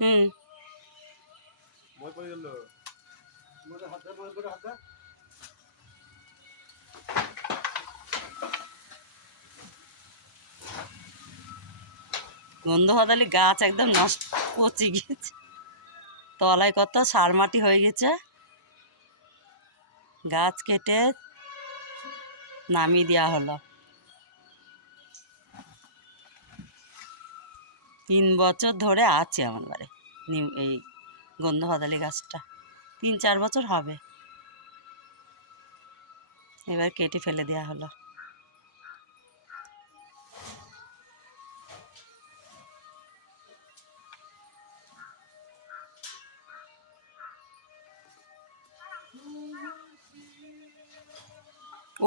হুম। গন্ধ হতালি গাছ একদম নষ্ট, পচে গিয়েছে, তলায় কত সার মাটি হয়ে গেছে, গাছ কেটে নামিয়ে দেওয়া হলো। 3 বছর ধরে আছে আমার বাড়ি এই গন্ধ হতালি গাছটা, 3-4 বছর হবে। এবার কেটে ফেলে দেওয়া হলো।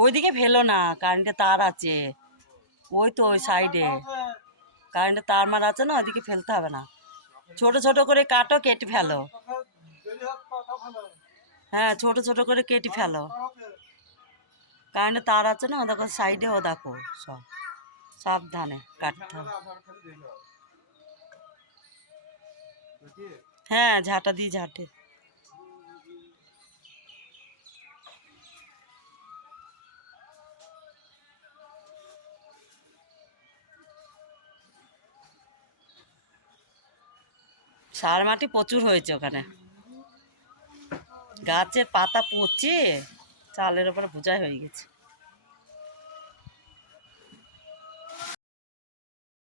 ওইদিকে ফেলো না, কারেন্টের তার আছে, ওই তো ওই সাইডে কারেন্টের তার মার আছে না, ওইদিকে ফেলতে হবে না। ছোট ছোট করে কাটো, কেটে ফেলো। হ্যাঁ, ছোট ছোট করে কেটে ফেলো। কারেন্টের তার আছে না, ও দেখো সাইডে, ও দেখো সব সাবধানে কাটতে হবে। হ্যাঁ, ঝাঁটা দিয়ে ঝাঁটে। সার মাটি প্রচুর হয়েছে ওখানে, গাছের পাতা পচে চালের ওপরে বোঝাই হয়ে গেছে।